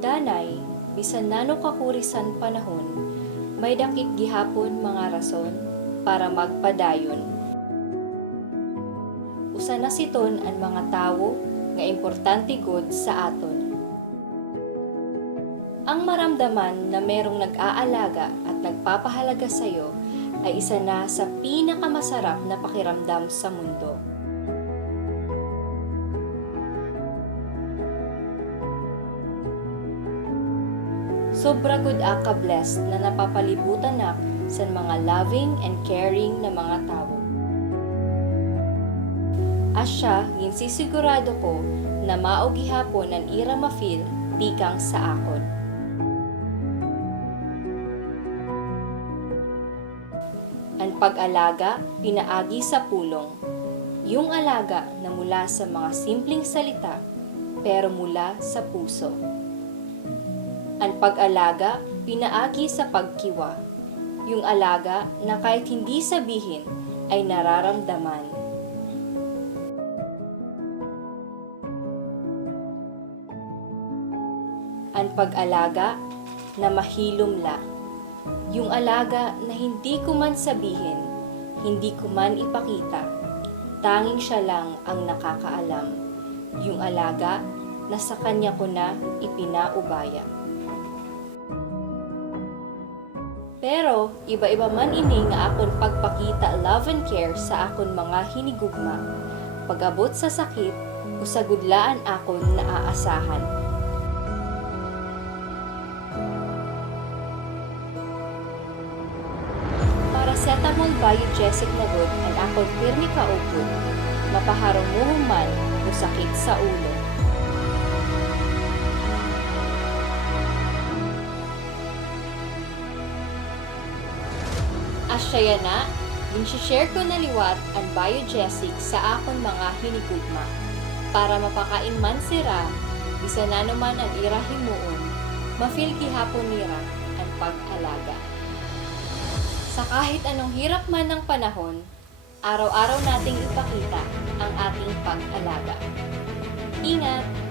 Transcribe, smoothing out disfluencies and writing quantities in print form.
Danay, bisan nano kakurisan panahon, may dakit gihapon mga rason para magpadayon. Usa na siton ang mga tawo nga importante gud sa aton. Ang maramdaman na merong nag-aalaga at nagpapahalaga sa iyo ay isa na sa pinakamasarap na pakiramdam sa mundo. Sobra gud ka blessed na napapalibutan na sa mga loving and caring na mga tao. Asya, ginsisigurado ko na mao gihapon ang ira ma-feel tikang sa akon. Ang pag-alaga, pinaagi sa pulong. Yung alaga na mula sa mga simpleng salita, pero mula sa puso. Ang pag-alaga, pinaagi sa pagkiwa. Yung alaga na kahit hindi sabihin, ay nararamdaman. Ang pag-alaga na mahilom la. Yung alaga na hindi ko man sabihin, hindi ko man ipakita, tanging siya lang ang nakakaalam. Yung alaga na sa kanya ko na ipinaubaya. Pero, iba-iba man ini nga akon pagpakita love and care sa akon mga hinigugma. Pag-abot sa sakit, usagudlaan akon naaasahan. Paracetamol Biogesic na gud ang akon pirmi kaugod. Mapaharong mo man o sakit sa ulo. Asya na, share ko na liwat ang biogesic sa akon mga hinigugma. Para mapakain man sira, bisa na naman ang ira himuon, ma-feel gihapon nira ang pag-alaga. Sa kahit anong hirap man ng panahon, araw-araw nating ipakita ang ating pag-alaga. Ingat!